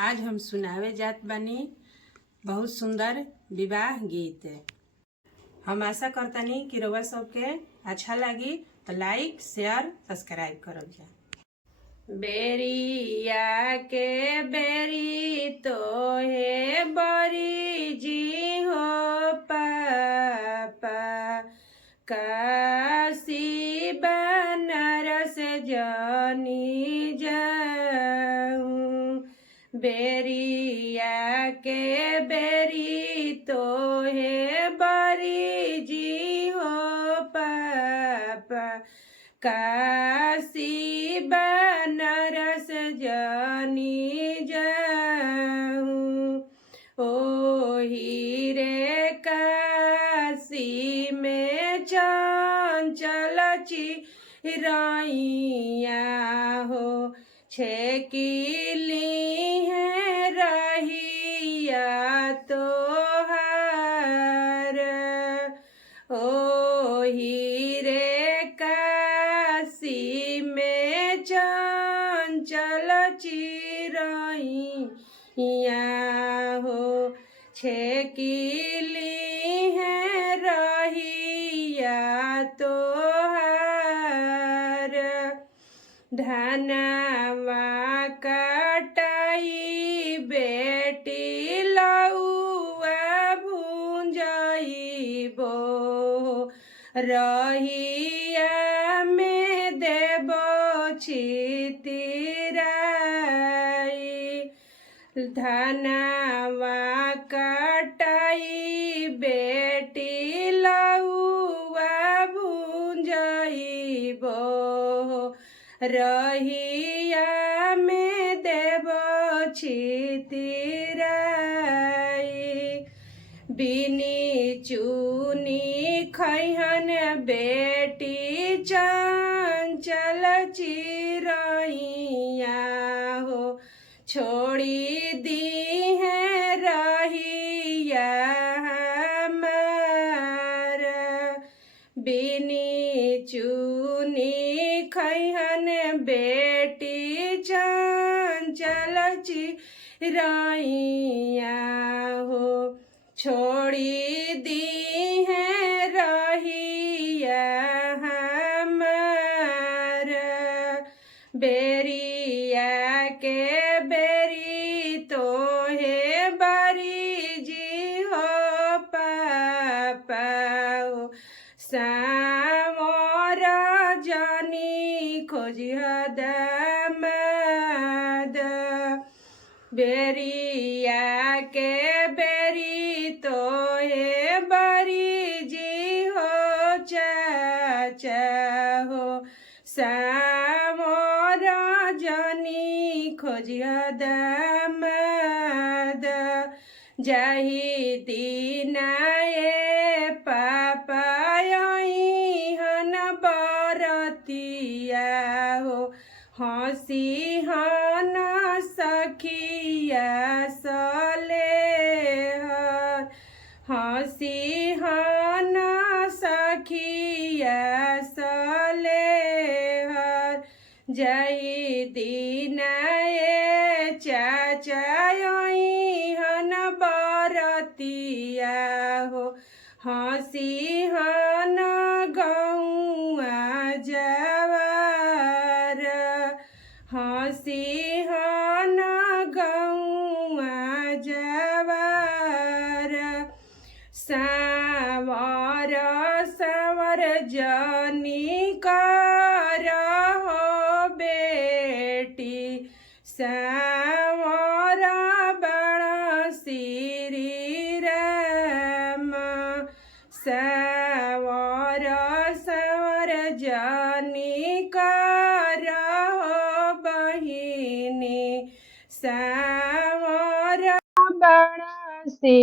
आज हम सुनावे जात बानी बहुत सुंदर विवाह गीत। हम आशा करतानी कि रउआ सबके अच्छा लगी तो लाइक शेयर सब्सक्राइब करब जा। बेरिया के बेरी तो हे बरी जी हो पापा, काशी बनारस जानी जाऊं। बेरिया के बेरी तो हे बरी जी हो पापा, काशी बनारस जानी जाऊं। ओही रे काशी में चंचल चिरैया हो, छेकिली है रहिया तोहार। ओही रे काशी में चंचल चिरैया हो, छेकिली है रहिया तोहार। धनवा कटाई बेटी लौआ भुंजइबो, रहिया में देबो छितिराई। धनवा कटाई बेटी लौआ भुंजइबो, रहिया में देबो छितिराई। बिनी चुनी खैहन बेटी चंचल चिरैया हो, छोड़ी दी है रहिया हमार। बिनी चुनी खैहन बेटी चंचल चिरैया हो, छोड़ी दी है रहिया हमार। बेरिया के बेरी तो हे बरी जी हो पापा, सामर जानी खोजिया दामाद। बेरिया के बेरी तो हे बरी जी हो चाचा हो, सामर जानी खोजिया दामाद। जाही दीना ए पापा हन बरतिया हो, हंसी हन सखिया सलेहर। हंसी हन सखिया सलेहर, जही दीना ए चाचा हन बरतिया हो, हंसी हन गौआ जवार। हंसी हन गौआ जवार। सावर सावर जानी कर हो बेटी, सावर बड़ श्री राम। सावर सावर जानी कर हो बहिनी, सावर बड़ श्री